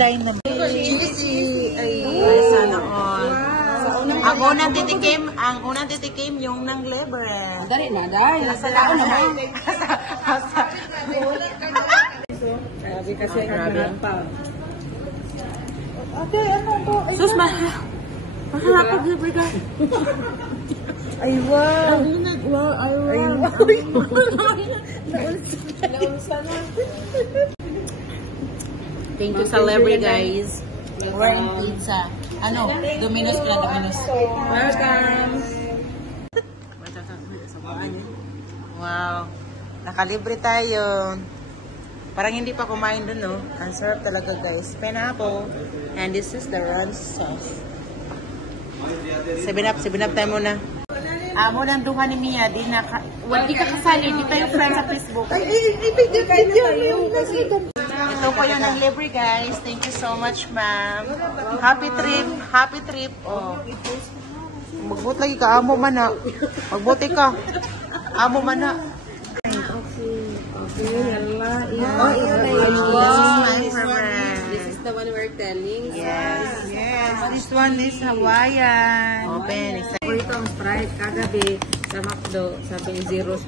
dine naman. Cheesy. Ay, Sana all. Ang unang titikim yung ng libre. Dari na, dahil. Nasa taon na mo. Sabi kasi kaganahan pa. Okay, ano to? Sus, masarap pag libre ka. Ay, wow. Wow, ay wow. Thank you sa libre, guys. We're in pizza. Ano? Domino's ka na, Domino's. Welcome. Wow. Nakalibre tayo. Parang hindi pa kumain dun, no? Ang sarap talaga, guys. Pineapple. And this is the ranch sauce. 7-Up tayo muna. Amo ng duha ni Mia. Di ka kasali. Di tayo friends sa Facebook. Ito po yung ng libre, guys. Thank you so much, ma'am. Happy trip. Happy trip. Oh. Magbut lagi ka. Amo man na. Magbuti ka. Amo man na. This is the one we're telling. Yes. This one is Hawaiian. Open. Ito ang Sprite kagabi sa McDo. Sabi ni 0